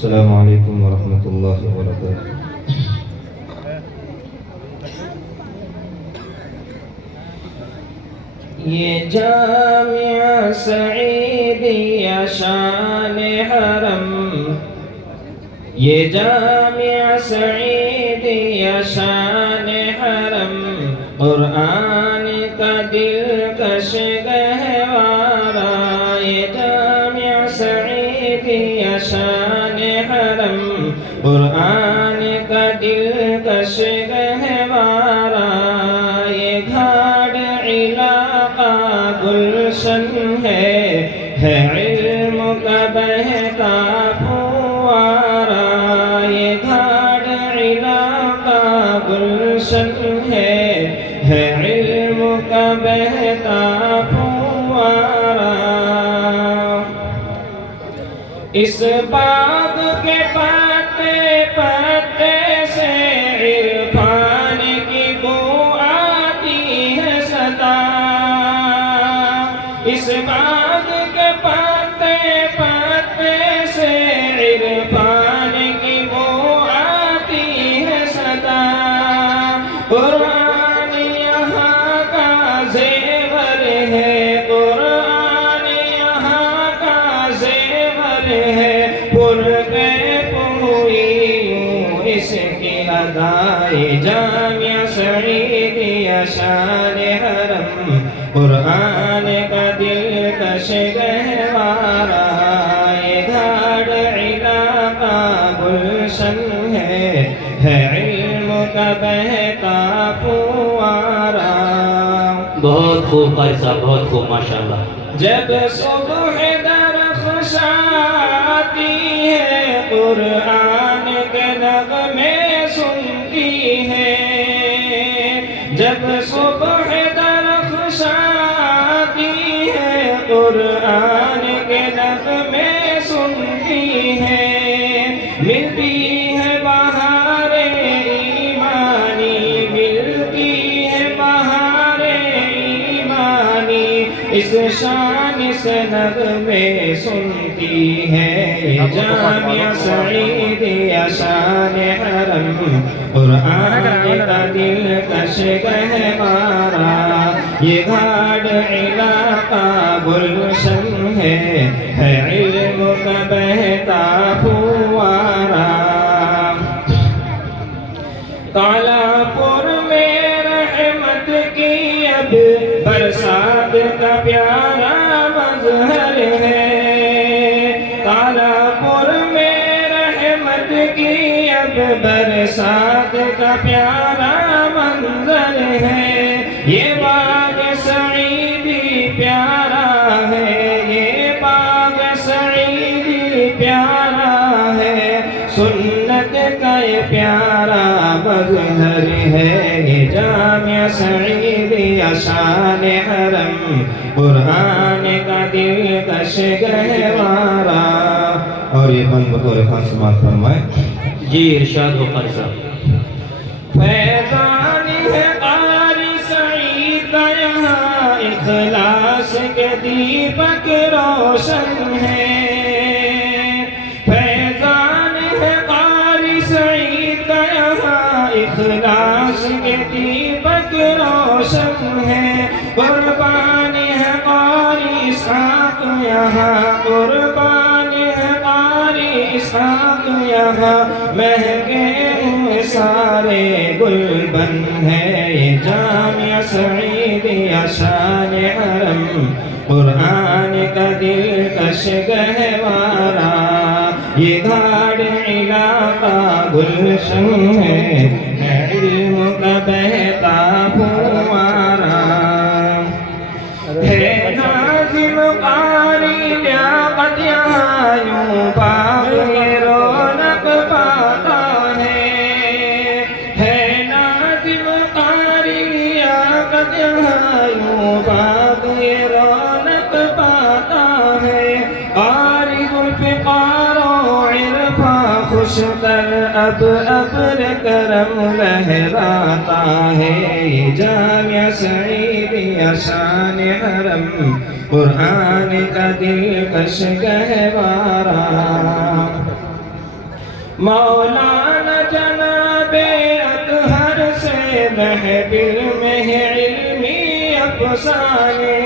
السلام علیکم ورحمۃ اللہ وبرکاتہ۔ یہ جامعہ سعیدیہ شان حرم، یہ جامعہ سعیدیہ شان حرم، قرآن کا دلکش گہوارہ۔ یہ جامعہ سعیدیہ شان حرم، قرآن کا دلکش گہوارہ۔ یہ گھاٹ علاقہ گلشن ہے علم کا بہتا پھوارہ۔ یہ گھاٹ علاقہ گلشن ہے علم کا بہتا پھوارہ۔ اس باغ کے پتے پتے سے عرفان کی بو آتی ہے صدا۔ اس باغ کے پتے پتے سے عرفان کی بو آتی ہے صدا۔ قرآن یہاں کا زیور ہے، قرآن یہاں کا زیور ہے، پر کیف ہوئی یوں اس کی ادائے۔ جامعہ سعیدیہ شان حرم، قرآن کا دلکش گہوارہ۔ یہ گھاٹ علاقہ گلشن ہے علم کا بہتا پھوارہ۔ بہت خوب قاری صاحب، بہت خوب، ماشاءاللہ۔ جب صبح درخشاں آتی ہے، قرآن کے نغمے سنتی ہے۔ جب صبح درخشاں آتی ہے، قرآن کے نغمے سنتی ہے۔ ملتی ہے بہار ایمانی، ملتی ہے بہار ایمانی، اس شان سے نغمے سنتی ہے۔ یہ جامعہ سعیدیہ شان حرم، قرآن کا دلکش گہوارہ۔ یہ گھاٹ علاقہ گلشن ہے علم کا بہتا پھوارہ۔ کالا پور میں رحمت کی اب برسات کا پیارا مظہر ہے۔ کالا پور میں رحمت کی اب برسات کا پیارا منظر ہے۔ یہ باغ سعیدی پیارا ہے، یہ باغ سعیدی پیارا ہے، سنت کا یہ پیارا مظہر ہے۔ یہ جامعہ سعیدیہ شان حرم، قرآن کا دلکش گہوارہ۔ اور یہ بند بطور خاص سماعت فرمائیں۔ جی ارشاد ہو قاری صاحب۔ فیضان ہے قاری سعید کا یہاں، اخلاص کے دیپک روشن ہے۔ فیضان ہے قاری سعید کا یہاں، اخلاص کے دیپک روشن ہے۔ قربان ہے قاری اسحاق یہاں، قربان ہے قاری اسحاق یہاں، مہکے سارے گلبن ہے۔ یہ جامعہ سعیدیہ شان حرم، قرآن کا دلکش گہوارہ۔ یہ گھاٹ علاقہ گلشن ہے علم کا بہتا پھوارہ۔ ہے ناظم قاری لیاقت یہاں، یوں باغ یہ رونق پاتا ہے۔ ہے ناظم قاری لیاقت یہاں، یوں باغ یہ رونق پاتا ہے۔ قاری ذوالفقار و عرفاں خوش تر اب ابر کرم لہراتا ہے۔ یہ جامعہ سعیدیہ شان حرم، قرآن کا دلکش گہوارہ۔ مولانا جناب اطہر سے محفل میں ہے علمی افسانے،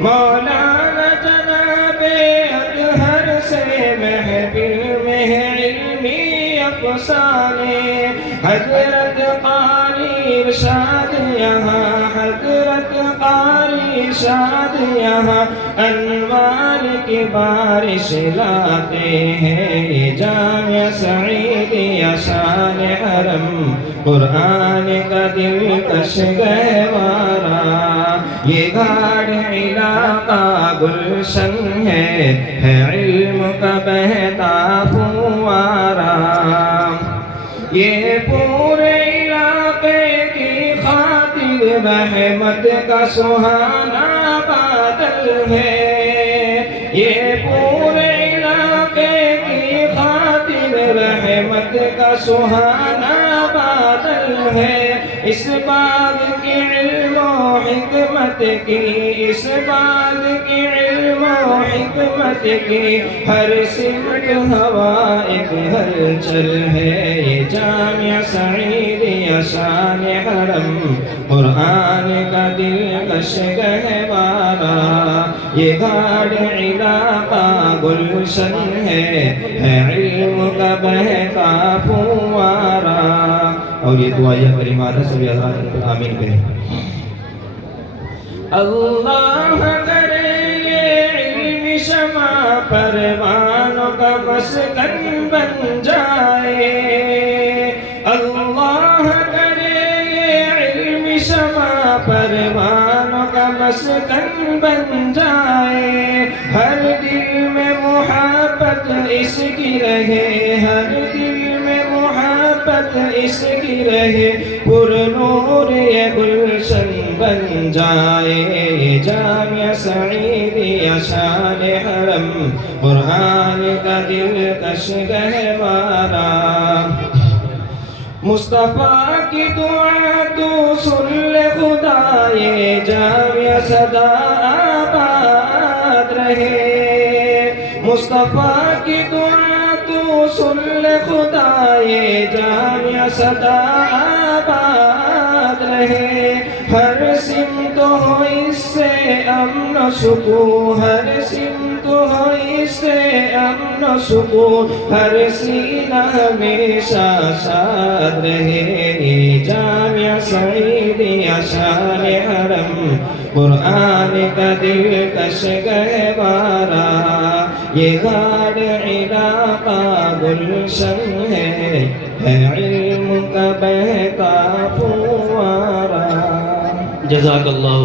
مولانا جناب اطہر سے محفل میں ہے علمی افسانے، حضرت قاری ارشاد یہاں، حضرت قاری ارشاد یہاں انوار کی بارش لاتے ہیں، یہ جامعہ سعیدیہ شان حرم قرآن کا دلکش گہوارہ، یہ گھاٹ علاقہ گلشن ہے علم کا بہتا فوارہ، یہ پورے علاقے کی خاطر رحمت کا سہانا بادل ہے، یہ پورے علاقے کی خاطر رحمت کا سہانا بادل ہے، اس باغ کی علم و حکمت کی، اس باغ کی علم و حکمت کی ہر سمت ہوا ایک ہلچل ہے، یہ جامعہ سعیدیہ شان حرم قرآن کا دلکش گہوارہ، یہ گھاٹ علاقہ گلشن ہے علم کا بہتا فوارہ۔ اور یہ دعائیہ کریمات سبھی حضرات آمین کہیں۔ اللہ کرے یہ علم شمع پروانوں کا مسکن بن جائے، اللہ کرے یہ علم شمع پروانوں کا مسکن بن جائے، ہر دل میں محبت اس کی رہے، ہر دل میں محبت اس کی رہے، پر نور یہ گلشن بن جائے، یہ جامعہ سعیدیہ شان حرم قرآن کا دلکش گہوارہ، مصطفیٰ کی دعا تو سن لے خدا، یہ جامعہ سدا آباد رہے، مصطفیٰ کی دعا تو سن لے خدا، یہ جامعہ سدا آباد رہے، ہر سمت ہو اس سے امن و سکون، ہر سمت ہو اس سے امن و سکون، ہر سینہ ہمیشہ شاد رہے، جامعہ سعیدیہ شان حرم قرآن کا دلکش گہوارہ، یہ گھاٹ علاقہ گلشن ہے علم کا بہتا فوارہ۔ جزاک اللہ